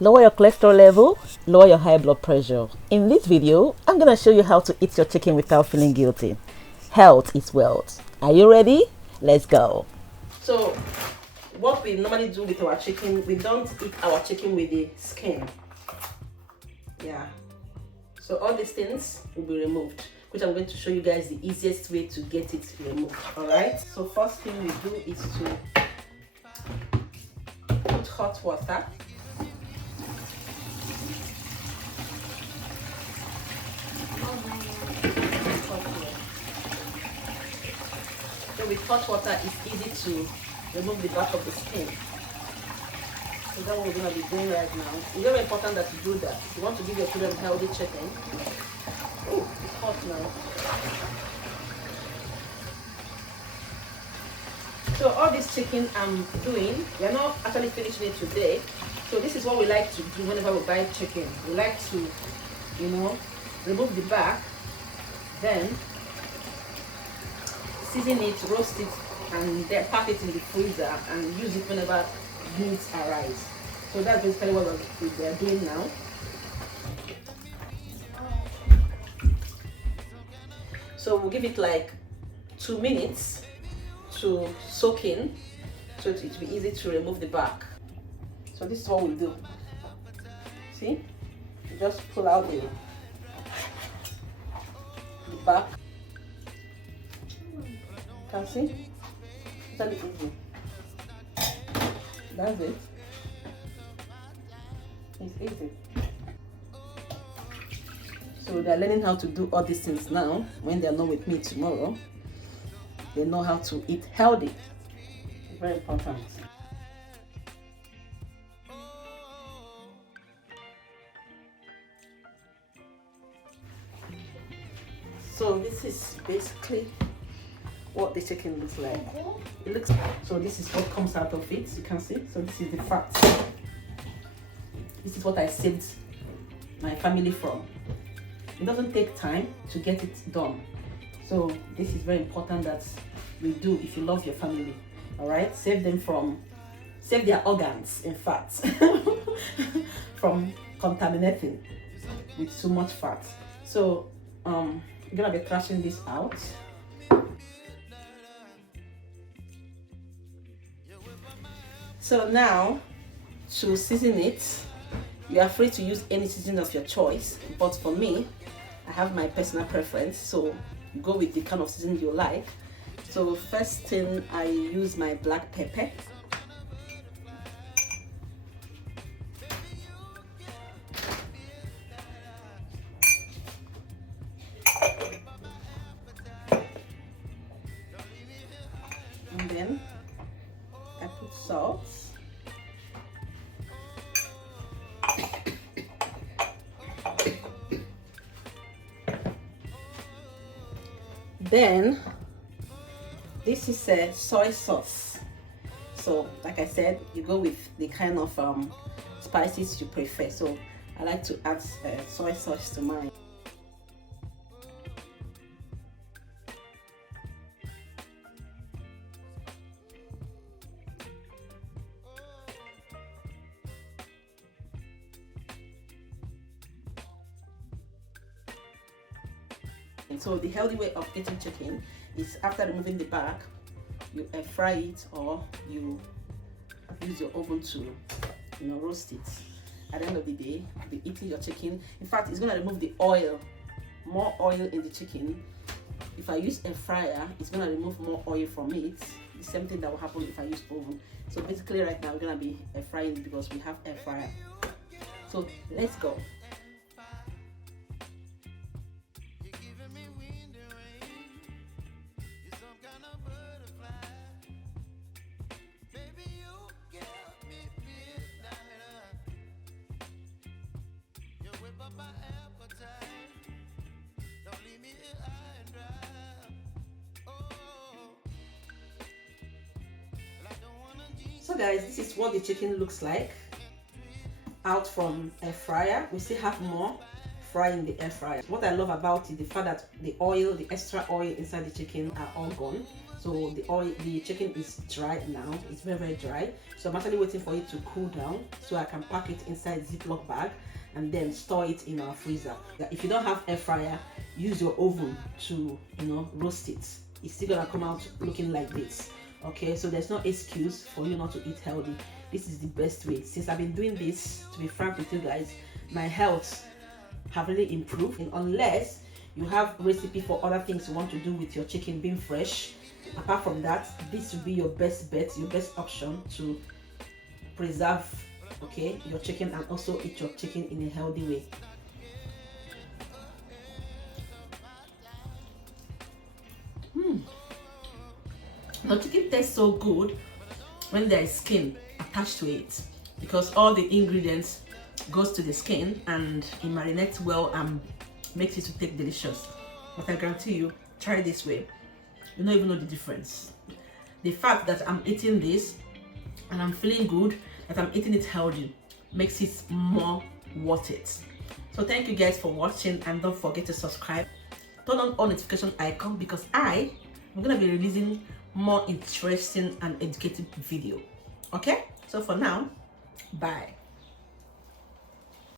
lower your cholesterol level, lower your high blood pressure. In this video, I'm going to show you how to eat your chicken without feeling guilty. Health is wealth. Are you ready? Let's go. So, what we normally do with our chicken, we don't eat our chicken with the skin. Yeah. So all these things will be removed, which I'm going to show you guys the easiest way to get it removed. Alright? So first thing we do is to put hot water. So with hot water, it's easy to remove the back of the skin. So that's what we're going to be doing right now. It's very important that you do that. If you want to give your children healthy chicken. Oh, it's hot now. So all this chicken I'm doing, we're not actually finishing it today. So this is what we like to do whenever we buy chicken. We like to, remove the back, then season it, roast it, and then pack it in the freezer and use it whenever needs arise. So that's basically what we're doing now. So we'll give it like 2 minutes to soak in, so it will be easy to remove the back. So this is what we'll do. See? You just pull out the back. You can see? It's really easy. That's it. It's easy. So they're learning how to do all these things now. When they're not with me tomorrow, they know how to eat healthy. It's very important. So this is basically what the chicken looks like. It looks so. This is what comes out of it. You can see. So this is the fat. This is what I saved my family from. It doesn't take time to get it done. So this is very important that you do if you love your family. All right, save their organs, in fact, from contaminating with too much fat. So I'm gonna be crushing this out. So now, to season it, you are free to use any seasoning of your choice, but for me, I have my personal preference, so go with the kind of seasoning you like. So first thing, I use my black pepper. And then I put salt. Then this is a soy sauce. So like I said, you go with the kind of spices you prefer. So I like to add soy sauce to mine. So the healthy way of eating chicken is after removing the back, you air fry it or you use your oven to roast it. At the end of the day, you'll be eating your chicken. In fact, it's going to remove the oil, more oil in the chicken. If I use air fryer, it's going to remove more oil from it. The same thing that will happen if I use oven. So basically right now we're going to be air frying it because we have air fryer. So let's go. So guys, this is what the chicken looks like out from air fryer. We still have more fry in the air fryer. What I love about it, the fact that the oil, the extra oil inside the chicken are all gone. So the chicken is dry now. It's very, very dry. So I'm actually waiting for it to cool down so I can pack it inside Ziploc bag and then store it in our freezer. If you don't have air fryer, use your oven to, roast it. It's still gonna come out looking like this. Okay, so there's no excuse for you not to eat healthy. This is the best way. Since I've been doing this, to be frank with you guys, my health have really improved. And unless you have recipe for other things you want to do with your chicken being fresh, apart from that, this will be your best bet, your best option to preserve, okay, your chicken and also eat your chicken in a healthy way. Now, chicken tastes so good when there is skin attached to it, because all the ingredients goes to the skin and it marinates well and makes it to taste delicious. But I guarantee you, try this way, you don't even know the difference. The fact that I'm eating this and I'm feeling good, that I'm eating it healthy, makes it more worth it. So thank you guys for watching, and don't forget to subscribe, turn on all notification icon, because I'm gonna be releasing more interesting and educative video. Okay, so for now, bye.